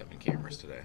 7 cameras today.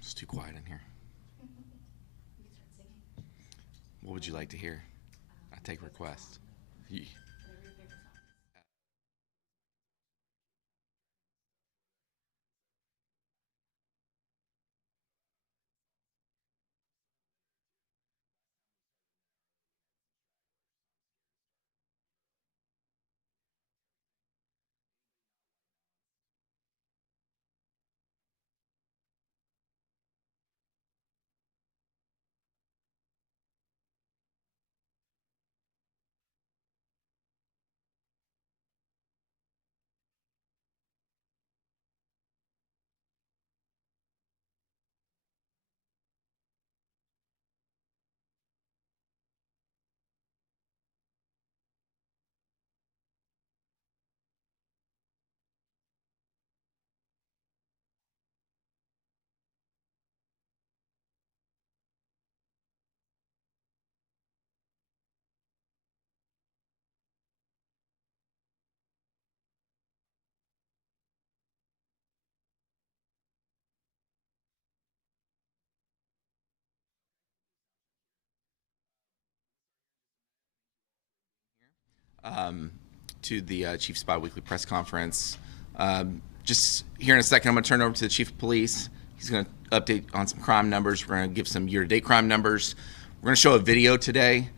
It's too quiet in here. What would you like to hear? I take requests. To the Chief's Bi-Weekly Press Conference. Just here in a second, I'm going to turn it over to the Chief of Police. He's going to update on some crime numbers. We're going to give some year-to-date crime numbers. We're going to show a video today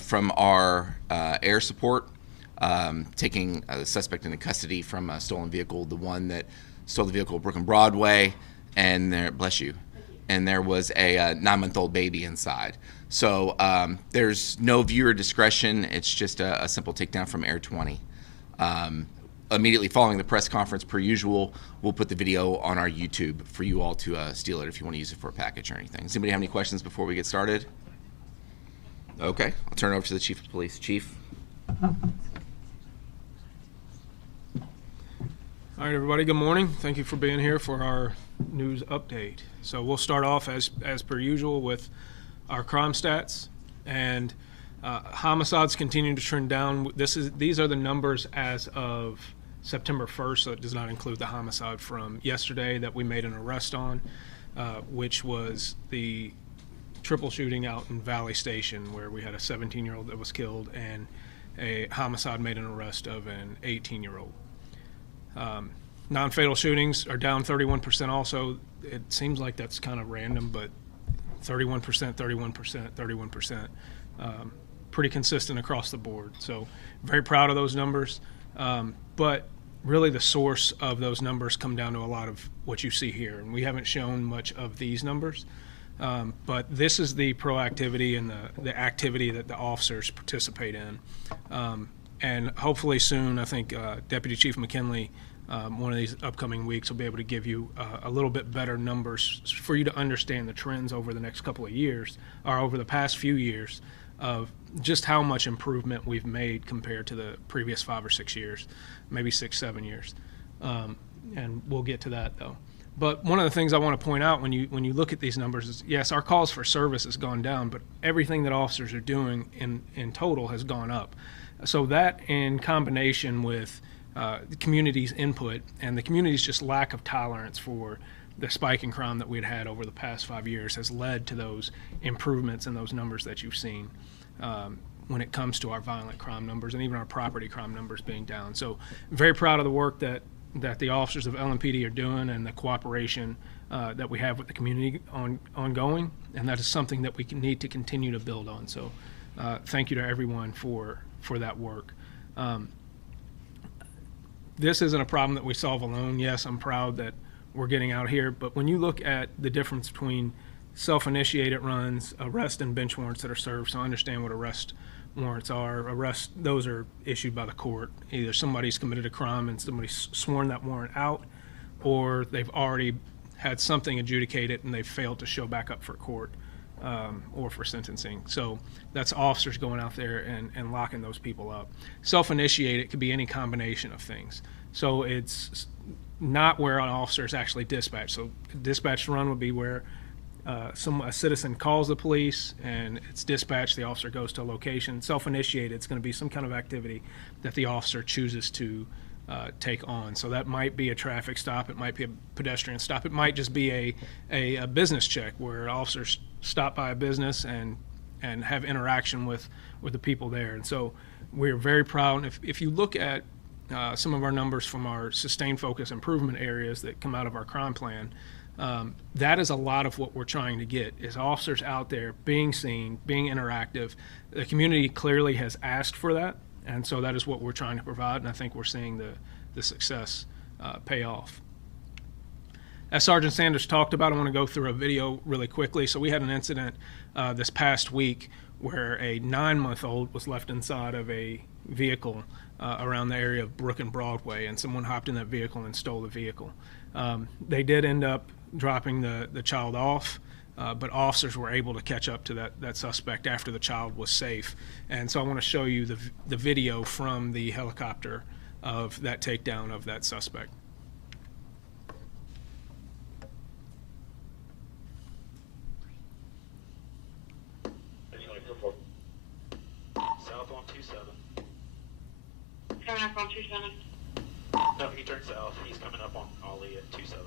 from our air support taking the suspect into custody from a stolen vehicle, the one that stole the vehicle at Brooklyn Broadway, and there, bless you, and there was a 9-month-old baby inside. So there's no viewer discretion. It's just a simple takedown from Air 20. Immediately following the press conference, per usual, we'll put the video on our YouTube for you all to steal it if you want to use it for a package or anything. Does anybody have any questions before we get started? Okay, I'll turn it over to the Chief of Police. Chief. All right, everybody, good morning. Thank you for being here for our news update. So we'll start off as per usual with our crime stats, and homicides continue to trend down. These are the numbers as of September 1st, so it does not include the homicide from yesterday that we made an arrest on, which was the triple shooting out in Valley Station, where we had a 17-year-old that was killed and a homicide made an arrest of an 18-year-old. Non-fatal shootings are down 31% also. It seems like that's kind of random, but 31%, 31%, 31%. Pretty consistent across the board. So very proud of those numbers. But really the source of those numbers come down to a lot of what you see here. And we haven't shown much of these numbers. But this is the proactivity and the activity that the officers participate in. And hopefully soon, I think Deputy Chief McKinley one of these upcoming weeks, will be able to give you a little bit better numbers for you to understand the trends over the next couple of years, or over the past few years, of just how much improvement we've made compared to the previous 5 or 6 years, maybe 6, 7 years. And we'll get to that though. But one of the things I want to point out when you look at these numbers is, yes, our calls for service has gone down, but everything that officers are doing in total has gone up. So that, in combination with the community's input and the community's just lack of tolerance for the spike in crime that we'd had over the past 5 years, has led to those improvements in those numbers that you've seen when it comes to our violent crime numbers and even our property crime numbers being down. So very proud of the work that the officers of LMPD are doing, and the cooperation that we have with the community ongoing, and that is something that we need to continue to build on. So thank you to everyone for that work. This isn't a problem that we solve alone. Yes, I'm proud that we're getting out here, but when you look at the difference between self-initiated runs, arrest and bench warrants that are served, so understand what arrest warrants are. Those are issued by the court. Either somebody's committed a crime and somebody's sworn that warrant out, or they've already had something adjudicated and they've failed to show back up for court or for sentencing. So that's officers going out there and locking those people up. Self-initiated could be any combination of things. So it's not where an officer is actually dispatched. So a dispatched run would be where a citizen calls the police and it's dispatched, the officer goes to a location. Self-initiated, it's going to be some kind of activity that the officer chooses to take on. So that might be a traffic stop, it might be a pedestrian stop, it might just be a business check where officers stop by a business and have interaction with the people there. And so we're very proud. And if you look at some of our numbers from our sustained focus improvement areas that come out of our crime plan, that is a lot of what we're trying to get, is officers out there being seen, being interactive. The community clearly has asked for that, and so that is what we're trying to provide, and I think we're seeing the success pay off. As Sergeant Sanders talked about, I want to go through a video really quickly. So we had an incident this past week where a 9-month-old was left inside of a vehicle around the area of Brook and Broadway, and someone hopped in that vehicle and stole the vehicle. They did end up dropping the child off, but officers were able to catch up to that suspect after the child was safe. And so I want to show you the video from the helicopter of that takedown of that suspect. South on 27. Coming up on 27. No, he turned south. He's coming up on Ollie at 27.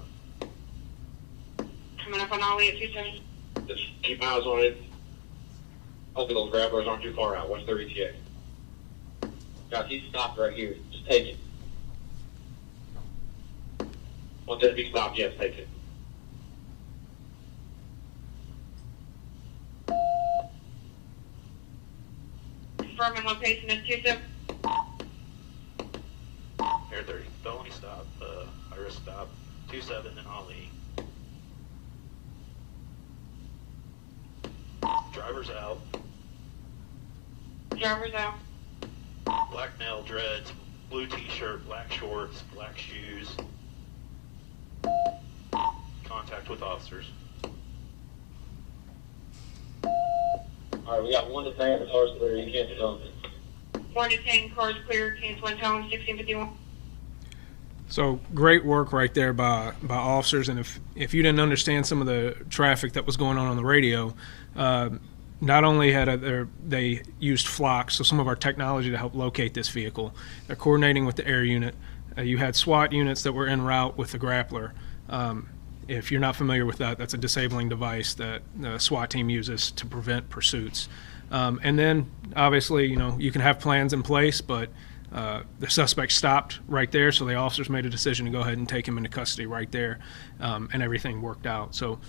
Coming up on Ollie at 27. Just keep eyes on it. Hopefully those grabblers aren't too far out. What's their ETA? Guys, he's stopped right here. Just take it. Once that be stopped, yes, take it. Confirming location is 27. Air 30. Felony stop. High-risk stop. 27 and Ollie. Driver's out. Driver's out. Black nail dreads. Blue t-shirt. Black shorts. Black shoes. Contact with officers. Alright, we got one detained. The car's clear. You can't do something. 1 to 10, cars clear, cancel one tone, 1651. So great work right there by officers. And if you didn't understand some of the traffic that was going on the radio, not only had they used flocks, so some of our technology to help locate this vehicle. They're coordinating with the air unit. You had SWAT units that were en route with the grappler. If you're not familiar with that, that's a disabling device that the SWAT team uses to prevent pursuits. And then, obviously, you can have plans in place, but the suspect stopped right there, so the officers made a decision to go ahead and take him into custody right there, and everything worked out. So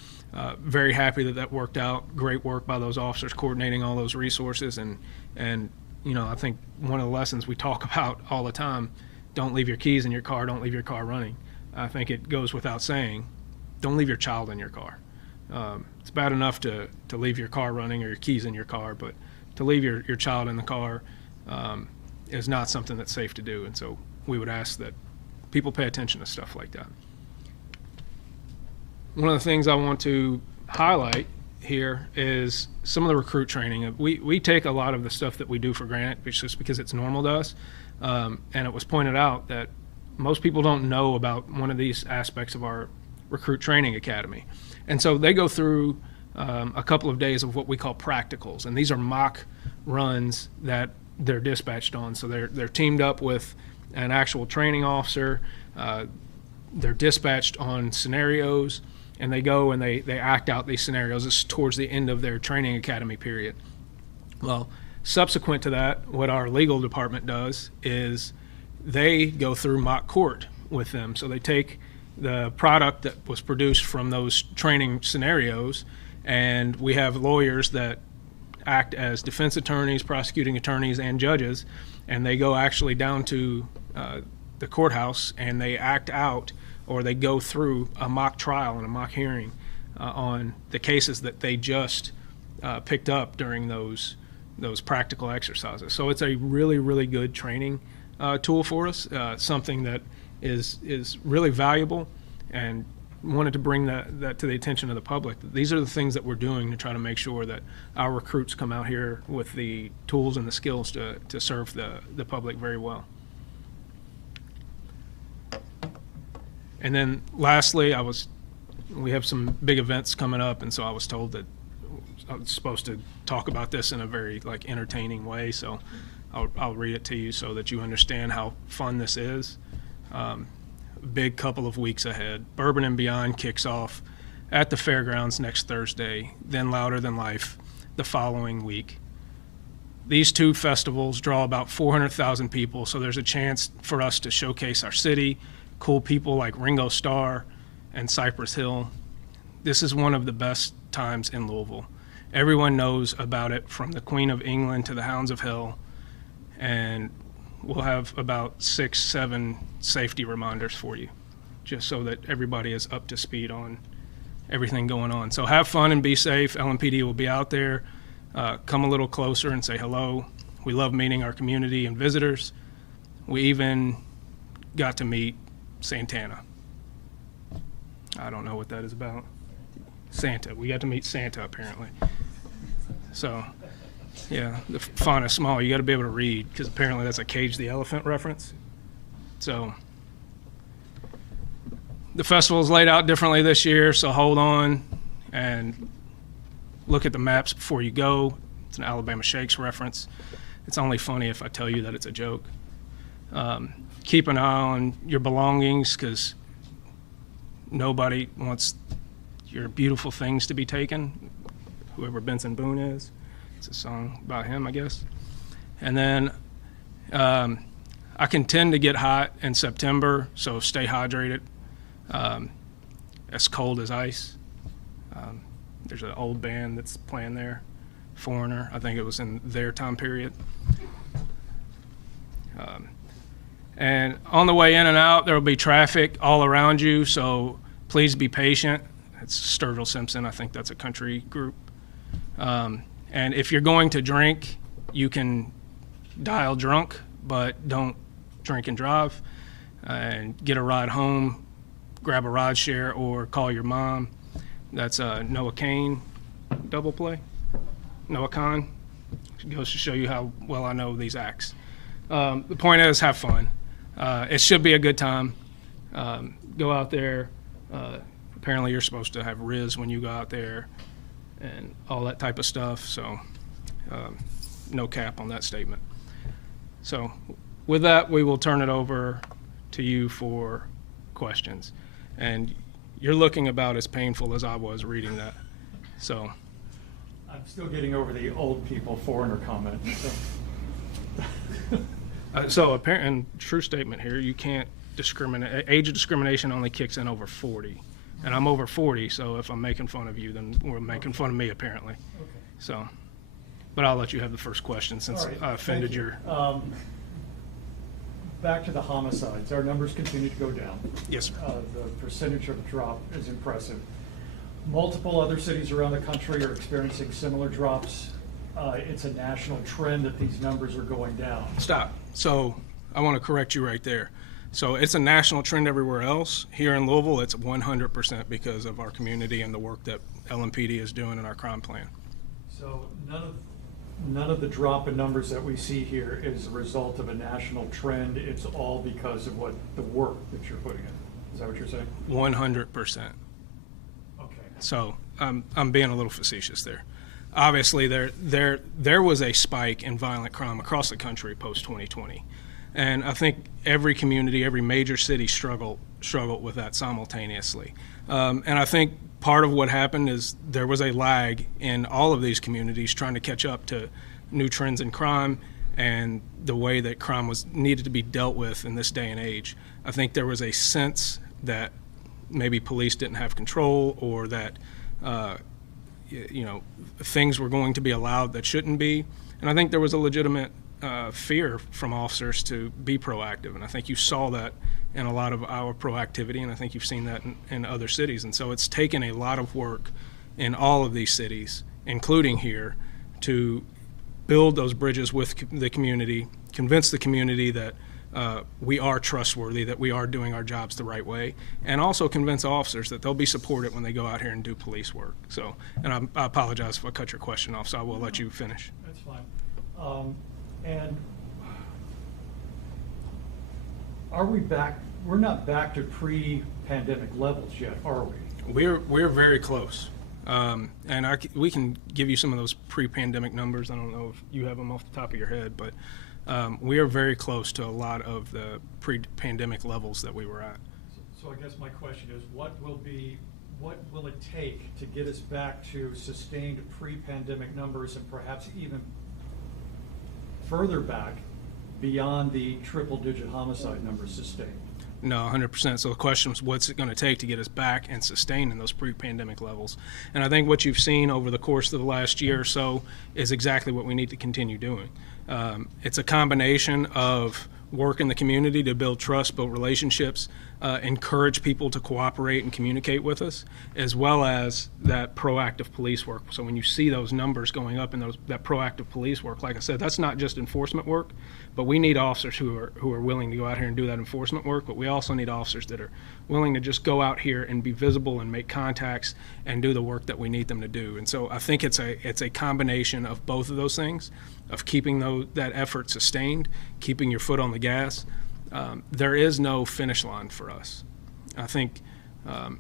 very happy that worked out. Great work by those officers coordinating all those resources. And I think one of the lessons we talk about all the time, don't leave your keys in your car, don't leave your car running. I think it goes without saying, don't leave your child in your car. It's bad enough to leave your car running or your keys in your car, but to leave your child in the car is not something that's safe to do. And so we would ask that people pay attention to stuff like that. One of the things I want to highlight here is some of the recruit training. We take a lot of the stuff that we do for granted just because it's normal to us. And it was pointed out that most people don't know about one of these aspects of our recruit training academy. And so they go through a couple of days of what we call practicals. And these are mock runs that they're dispatched on. So they're teamed up with an actual training officer. They're dispatched on scenarios, and they go and they act out these scenarios. This is towards the end of their training academy period. Well, subsequent to that, what our legal department does is they go through mock court with them. So they take the product that was produced from those training scenarios, and we have lawyers that act as defense attorneys, prosecuting attorneys, and judges, and they go actually down to the courthouse and they act out, or they go through a mock trial and a mock hearing on the cases that they just picked up during those practical exercises. So it's a really, really good training tool for us, something that is really valuable, and wanted to bring that to the attention of the public. These are the things that we're doing to try to make sure that our recruits come out here with the tools and the skills to serve the public very well. And then lastly, we have some big events coming up, and so I was told that I was supposed to talk about this in a very entertaining way, so I'll read it to you so that you understand how fun this is. Big couple of weeks ahead. Bourbon and Beyond kicks off at the fairgrounds next Thursday, then Louder Than Life the following week. These two festivals draw about 400,000 people, so there's a chance for us to showcase our city, cool people like Ringo Starr and Cypress Hill. This is one of the best times in Louisville. Everyone knows about it, from the Queen of England to the Hounds of Hell, and we'll have about 6-7 safety reminders for you, just so that everybody is up to speed on everything going on. So have fun and be safe. LMPD will be out there. Come a little closer and say hello. We love meeting our community and visitors. We even got to meet Santana. I don't know what that is about. Santa. We got to meet Santa, apparently. So, yeah, the font is small. You got to be able to read, because apparently that's a Cage the Elephant reference. So the festival is laid out differently this year, so hold on and look at the maps before you go. It's an Alabama Shakes reference. It's only funny if I tell you that it's a joke. Keep an eye on your belongings, because nobody wants your beautiful things to be taken, whoever Benson Boone is. It's a song about him, I guess. And then I can tend to get hot in September, so stay hydrated. As cold as ice. There's an old band that's playing there, Foreigner. I think it was in their time period. And on the way in and out, there will be traffic all around you, so please be patient. It's Sturgill Simpson. I think that's a country group. And if you're going to drink, you can dial drunk, but don't drink and drive. And get a ride home, grab a ride share, or call your mom. That's Noah Kane double play. Noah Khan. Goes to show you how well I know these acts. The point is, have fun. It should be a good time. Go out there. Apparently you're supposed to have Riz when you go out there and all that type of stuff, so no cap on that statement. So with that, we will turn it over to you for questions. And you're looking about as painful as I was reading that. So I'm still getting over the old people foreigner comment. so apparent true statement here, you can't discriminate. Age of discrimination only kicks in over 40. And I'm over 40, so if I'm making fun of you, then we're making fun of me, apparently. Okay. So, but I'll let you have the first question since Right, I offended thank you. your... Back to the homicides, our numbers continue to go down. Yes, sir. The percentage of drop is impressive. Multiple other cities around the country are experiencing similar drops. It's a national trend that these numbers are going down. Stop. So I want to correct you right there. So it's a national trend everywhere else. Here in Louisville, it's 100% because of our community and the work that LMPD is doing in our crime plan. So none of the drop in numbers that we see here is a result of a national trend. It's all because of the work that you're putting in. Is that what you're saying? 100%. Okay. So I'm being a little facetious there. Obviously, there was a spike in violent crime across the country post 2020, and I think every community, every major city struggled with that simultaneously. And I think part of what happened is there was a lag in all of these communities trying to catch up to new trends in crime and the way that crime was needed to be dealt with in this day and age. I think there was a sense that maybe police didn't have control, or that things were going to be allowed that shouldn't be. And I think there was a legitimate fear from officers to be proactive. And I think you saw that in a lot of our proactivity, and I think you've seen that in other cities. And so it's taken a lot of work in all of these cities, including here, to build those bridges with the community, convince the community that we are trustworthy, that we are doing our jobs the right way, and also convince officers that they'll be supported when they go out here and do police work. So, and I apologize if I cut your question off, so I will let you finish. That's fine. And are we back? We're not back to pre-pandemic levels yet, are we? We're very close. And we can give you some of those pre-pandemic numbers. I don't know if you have them off the top of your head, but we are very close to a lot of the pre-pandemic levels that we were at. So I guess my question is, what will it take to get us back to sustained pre-pandemic numbers, and perhaps even further back beyond the triple-digit homicide numbers sustained? No, 100%. So the question is, what's it going to take to get us back and sustain in those pre-pandemic levels? And I think what you've seen over the course of the last year or so is exactly what we need to continue doing. It's a combination of work in the community to build trust, build relationships, encourage people to cooperate and communicate with us, as well as that proactive police work. So when you see those numbers going up in that proactive police work, like I said, that's not just enforcement work, but we need officers who are willing to go out here and do that enforcement work, but we also need officers that are willing to just go out here and be visible and make contacts and do the work that we need them to do. And so I think it's a combination of both of those things, of keeping that effort sustained, keeping your foot on the gas. There is no finish line for us. I think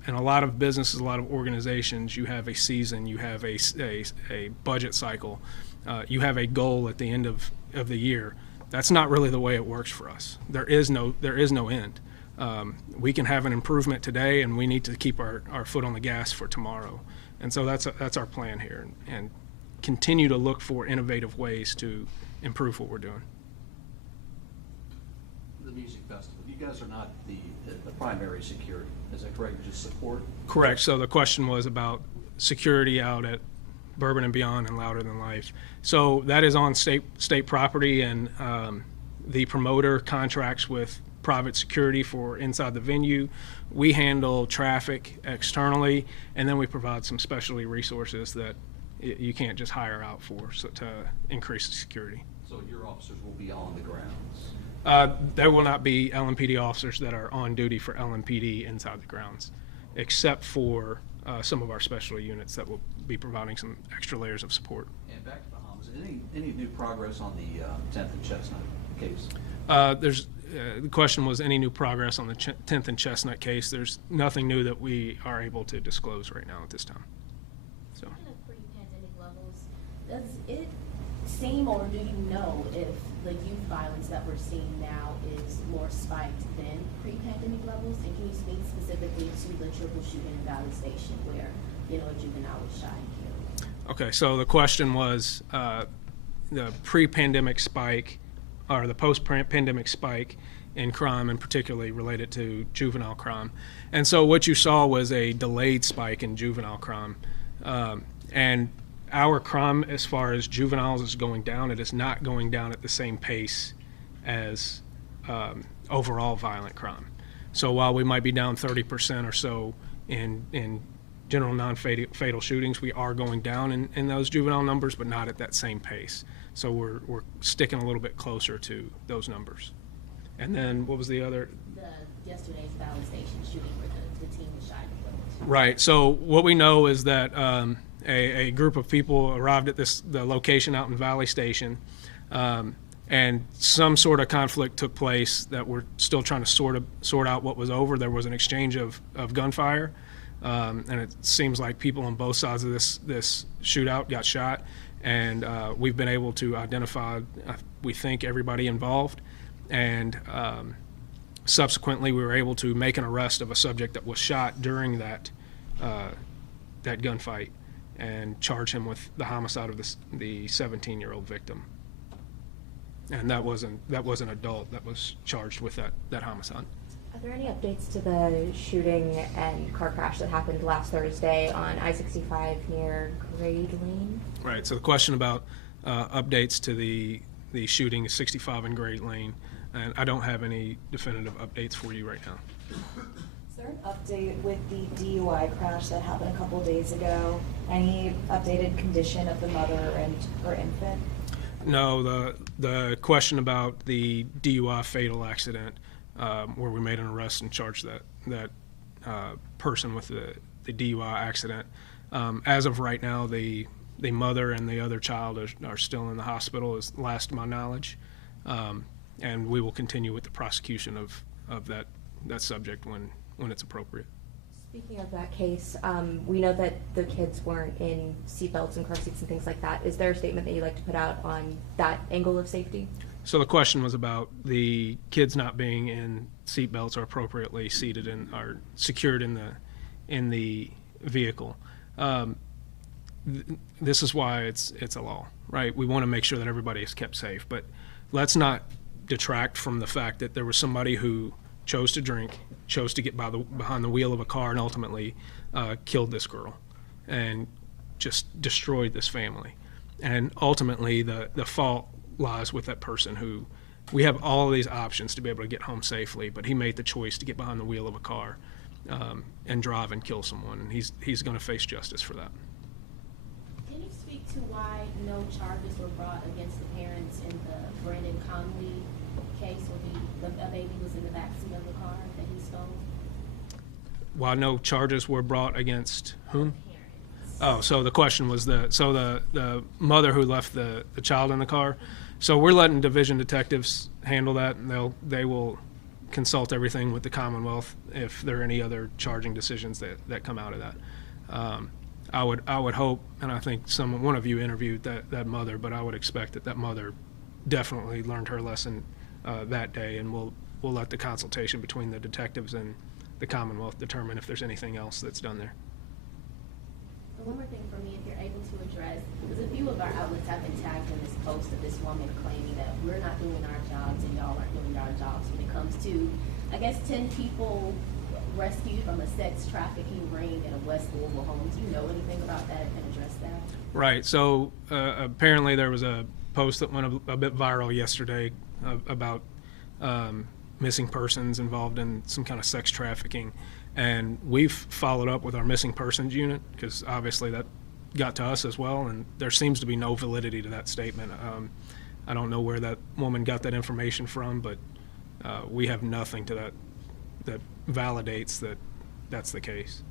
in a lot of businesses, a lot of organizations, you have a season, you have a budget cycle, you have a goal at the end of the year. That's not really the way it works for us. There is no end. We can have an improvement today, and we need to keep our foot on the gas for tomorrow. And so that's our plan here, and continue to look for innovative ways to improve what we're doing. The music festival, you guys are not the primary security, is that correct? Just support? Correct. So the question was about security out at Bourbon and Beyond and Louder Than Life. So that is on state property, and the promoter contracts with private security for inside the venue. We handle traffic externally, and then we provide some specialty resources that you can't just hire out for, so to increase the security. So your officers will be on the grounds? There will not be LMPD officers that are on duty for LMPD inside the grounds, except for some of our specialty units that will be providing some extra layers of support. And back to the homicide, any new progress on the 10th and Chestnut case? The question was any new progress on the 10th and Chestnut case. There's nothing new that we are able to disclose right now at this time. So. Speaking of pre-pandemic levels, does it seem, or do you know if the youth violence that we're seeing now is more spiked than pre-pandemic levels? And can you speak specifically to the triple shooting in Valley Station where, a juvenile was shot and killed? Okay, so the question was the pre-pandemic spike, or the post-pandemic spike in crime, and particularly related to juvenile crime. And so what you saw was a delayed spike in juvenile crime. And our crime as far as juveniles is going down. It is not going down at the same pace as overall violent crime. So while we might be down 30% or so in general non-fatal shootings, we are going down in those juvenile numbers, but not at that same pace. So we're sticking a little bit closer to those numbers. And then what was the other? Yesterday's Valley Station shooting where the team was shot and killed. Right. So what we know is that a group of people arrived at the location out in Valley Station, and some sort of conflict took place that we're still trying to sort out what was over. There was an exchange of gunfire, and it seems like people on both sides of this shootout got shot, and we've been able to identify, we think, everybody involved, and subsequently we were able to make an arrest of a subject that was shot during that gunfight and charge him with the homicide of the 17-year-old victim. And that was an adult that was charged with that homicide. Are there any updates to the shooting and car crash that happened last Thursday on I-65 near Grade Lane? Right. So the question about updates to the shooting is 65 in Great Lane, and I don't have any definitive updates for you right now. Is there an update with the DUI crash that happened a couple days ago? Any updated condition of the mother and her infant? No, the question about the DUI fatal accident, where we made an arrest and charged that person with the DUI accident. As of right now, the mother and the other child are still in the hospital, is last to my knowledge, and we will continue with the prosecution of that subject when it's appropriate. Speaking of that case, we know that the kids weren't in seatbelts and car seats and things like that. Is there a statement that you'd like to put out on that angle of safety? So the question was about the kids not being in seatbelts or appropriately seated or secured in the vehicle. This is why it's a law, right? We want to make sure that everybody is kept safe, but let's not detract from the fact that there was somebody who chose to drink, chose to get behind the wheel of a car, and ultimately killed this girl and just destroyed this family. And ultimately, the fault lies with that person who, we have all of these options to be able to get home safely, but he made the choice to get behind the wheel of a car and drive and kill someone, and he's going to face justice for that. Can you speak to why no charges were brought against the parents in the Brandon Conley case where a baby was in the backseat of the car that he stole? Why no charges were brought against whom? Parents. Oh, so the question was the mother who left the child in the car. So we're letting division detectives handle that, and they will consult everything with the Commonwealth if there are any other charging decisions that come out of that. I would hope, and I think one of you interviewed that mother, but I would expect that mother definitely learned her lesson that day, and we'll let the consultation between the detectives and the Commonwealth determine if there's anything else that's done there. One more thing for me, if you're able to address, because a few of our outlets have been tagged in this post of this woman claiming that we're not doing our jobs and y'all aren't doing our jobs when it comes to, I guess, 10 people rescued from a sex trafficking ring in a West Louisville home. Do you know anything about that and address that? Right. So apparently there was a post that went a bit viral yesterday about missing persons involved in some kind of sex trafficking. And we've followed up with our missing persons unit because obviously that got to us as well, and there seems to be no validity to that statement. I don't know where that woman got that information from, but we have nothing to that validates that that's the case.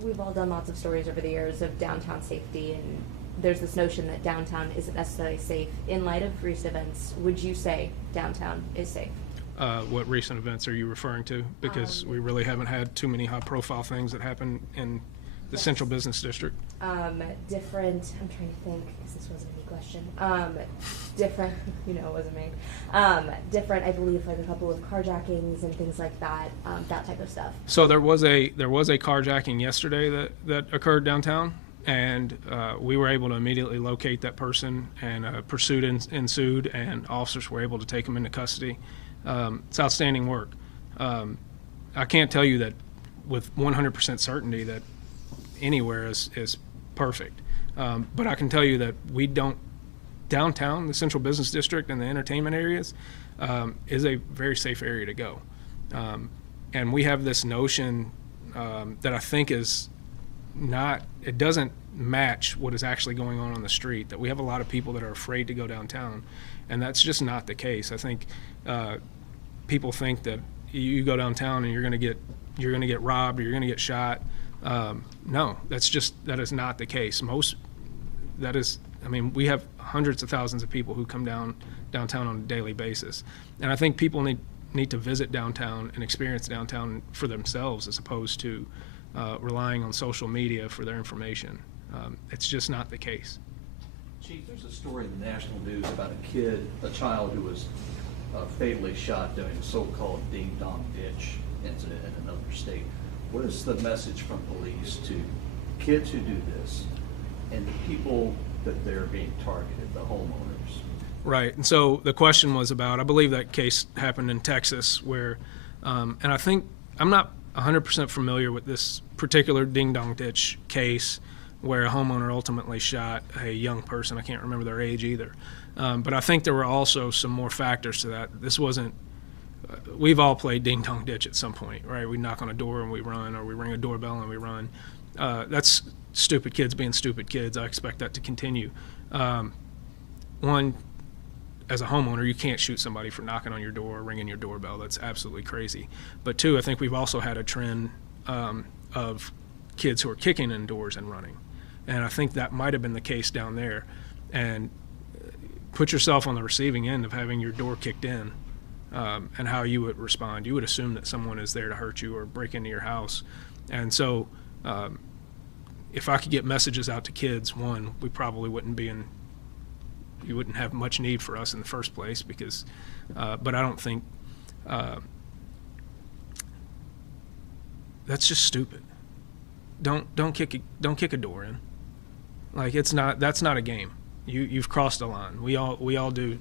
We've all done lots of stories over the years of downtown safety, and there's this notion that downtown isn't necessarily safe. In light of recent events, would you say downtown is safe? What recent events are you referring to? Because we really haven't had too many high-profile things that happen in the Central Business District. Different, I'm trying to think, because this wasn't a me question. Different, it wasn't me. Different, I believe, like a couple of carjackings and things like that, that type of stuff. So there was a carjacking yesterday that occurred downtown, and we were able to immediately locate that person, and pursuit ensued, and officers were able to take him into custody. It's outstanding work. I can't tell you that with 100% certainty that anywhere is perfect. But I can tell you that downtown, the Central Business District and the entertainment areas, is a very safe area to go. And we have this notion that I think is it doesn't match what is actually going on the street, that we have a lot of people that are afraid to go downtown, and that's just not the case. I think people think that you go downtown and you're going to get robbed or you're going to get shot. No, that is not the case. We have hundreds of thousands of people who come downtown on a daily basis. And I think people need to visit downtown and experience downtown for themselves as opposed to relying on social media for their information. It's just not the case. Chief, there's a story in the national news about a child who was fatally shot during a so-called ding-dong ditch incident in another state. What is the message from police to kids who do this and the people that they're being targeted, the homeowners? Right, and so the question was about, I believe that case happened in Texas where, and I think, I'm not 100% familiar with this particular ding-dong ditch case where a homeowner ultimately shot a young person. I can't remember their age either. But I think there were also some more factors to that. This wasn't, we've all played ding-dong ditch at some point, right? We knock on a door and we run, or we ring a doorbell and we run. That's stupid kids being stupid kids. I expect that to continue. One, as a homeowner, you can't shoot somebody for knocking on your door or ringing your doorbell. That's absolutely crazy. But two, I think we've also had a trend of kids who are kicking in doors and running. And I think that might have been the case down there. And put yourself on the receiving end of having your door kicked in and how you would respond. You would assume that someone is there to hurt you or break into your house. And so if I could get messages out to kids, one, we probably wouldn't be in, you wouldn't have much need for us in the first place because, but I don't think, that's just stupid. Don't kick a door in. Like that's not a game. You've crossed a line. We all do.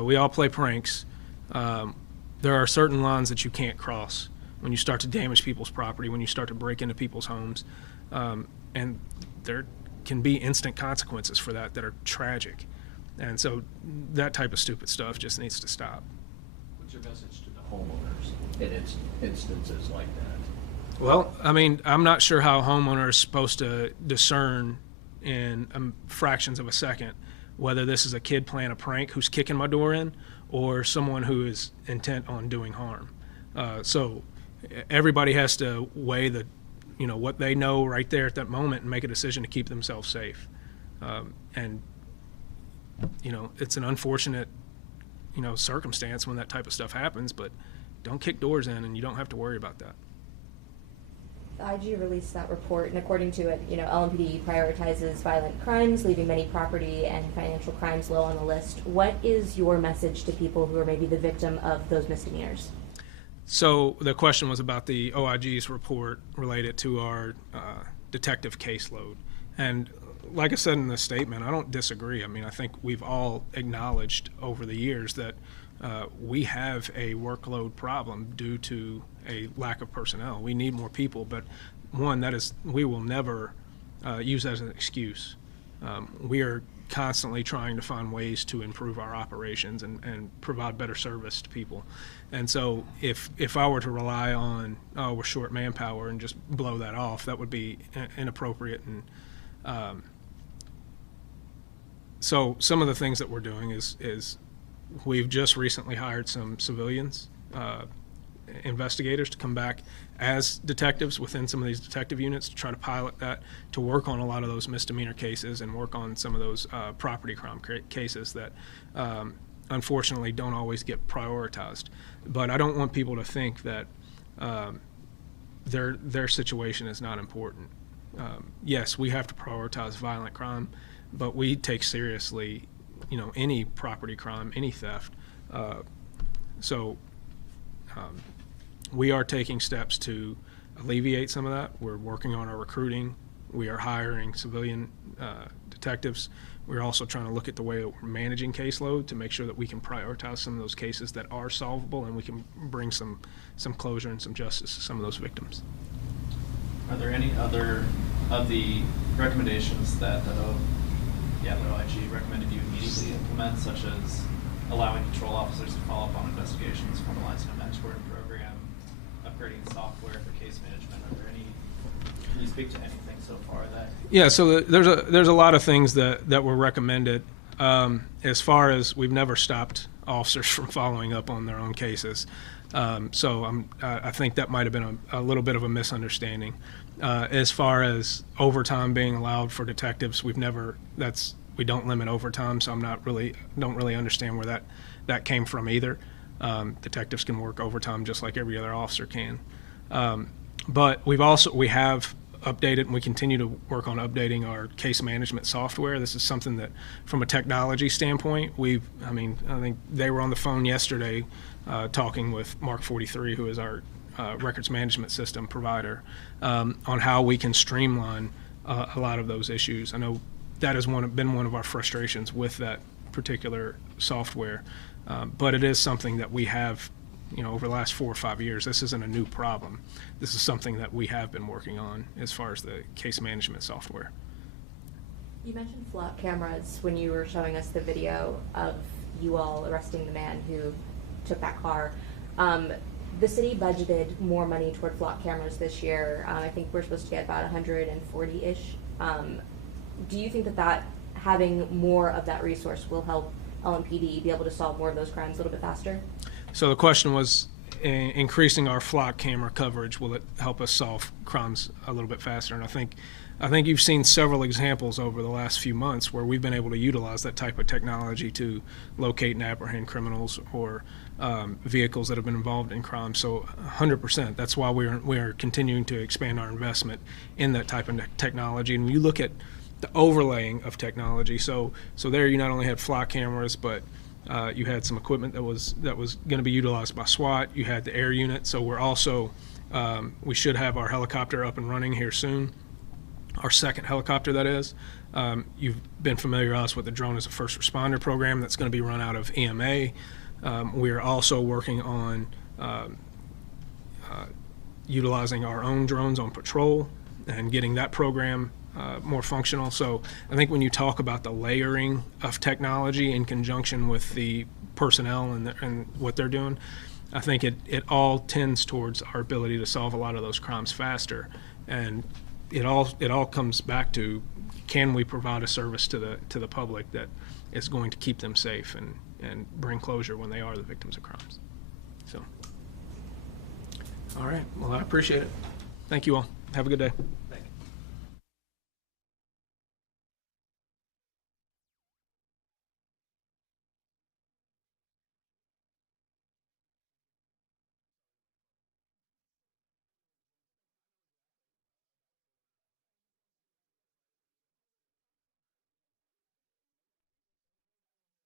We all play pranks. There are certain lines that you can't cross when you start to damage people's property, when you start to break into people's homes, and there can be instant consequences for that are tragic. And so that type of stupid stuff just needs to stop. What's your message to the homeowners in instances like that? Well, I mean, I'm not sure how a homeowner is supposed to discern in fractions of a second whether this is a kid playing a prank who's kicking my door in or someone who is intent on doing harm. So everybody has to weigh what they know right there at that moment and make a decision to keep themselves safe. And it's an unfortunate, circumstance when that type of stuff happens, but don't kick doors in and you don't have to worry about that. The IG released that report, and according to it, LMPD prioritizes violent crimes, leaving many property and financial crimes low on the list. What is your message to people who are maybe the victim of those misdemeanors? So the question was about the OIG's report related to our detective caseload. And like I said in the statement, I don't disagree. I mean, I think we've all acknowledged over the years that we have a workload problem due to a lack of personnel. We need more people, but one, we will never use that as an excuse. We are constantly trying to find ways to improve our operations and provide better service to people. And so if I were to rely on, we're short manpower and just blow that off, that would be inappropriate. And so some of the things that we're doing is we've just recently hired some civilians, investigators to come back as detectives within some of these detective units to try to pilot that, to work on a lot of those misdemeanor cases and work on some of those property crime cases that unfortunately don't always get prioritized. But I don't want people to think that their situation is not important. Yes, we have to prioritize violent crime, but we take seriously any property crime, any theft. We are taking steps to alleviate some of that. We're working on our recruiting. We are hiring civilian detectives. We're also trying to look at the way that we're managing caseload to make sure that we can prioritize some of those cases that are solvable and we can bring some closure and some justice to some of those victims. Are there any other of the recommendations that the OIG recommended you immediately implement, such as allowing patrol officers to follow up on investigations, formalizing a mentoring program, upgrading software for case management? Are there any? Can you speak to anything so far that? Yeah, so there's a lot of things that were recommended. As far as we've never stopped officers from following up on their own cases. So I think that might have been a little bit of a misunderstanding. As far as overtime being allowed for detectives, we don't limit overtime, so don't really understand where that came from either. Detectives can work overtime just like every other officer can. But we have updated, and we continue to work on updating our case management software. This is something that, from a technology standpoint, I think they were on the phone yesterday talking with Mark 43, who is our records management system provider, on how we can streamline a lot of those issues. I know that has been one of our frustrations with that particular software, but it is something that we have, over the last 4 or 5 years. This isn't a new problem. This is something that we have been working on as far as the case management software. You mentioned flock cameras when you were showing us the video of you all arresting the man who took that car. The city budgeted more money toward flock cameras this year. I think we're supposed to get about 140-ish. Do you think that having more of that resource will help LMPD be able to solve more of those crimes a little bit faster? So the question was, increasing our flock camera coverage, will it help us solve crimes a little bit faster? And I think you've seen several examples over the last few months where we've been able to utilize that type of technology to locate and apprehend criminals or vehicles that have been involved in crime. So 100%. That's why we are continuing to expand our investment in that type of technology. And when you look at the overlaying of technology, so there you not only had flock cameras, but you had some equipment that was going to be utilized by SWAT. You had the air unit. So we're also we should have our helicopter up and running here soon. Our second helicopter, that is. You've been familiarized with the Drone as a First Responder program that's going to be run out of EMA. We are also working on utilizing our own drones on patrol and getting that program more functional. So I think when you talk about the layering of technology in conjunction with the personnel and what they're doing, I think it all tends towards our ability to solve a lot of those crimes faster. And it all comes back to, can we provide a service to the public that is going to keep them safe and bring closure when they are the victims of crimes. So, all right. Well, I appreciate it. Thank you all. Have a good day.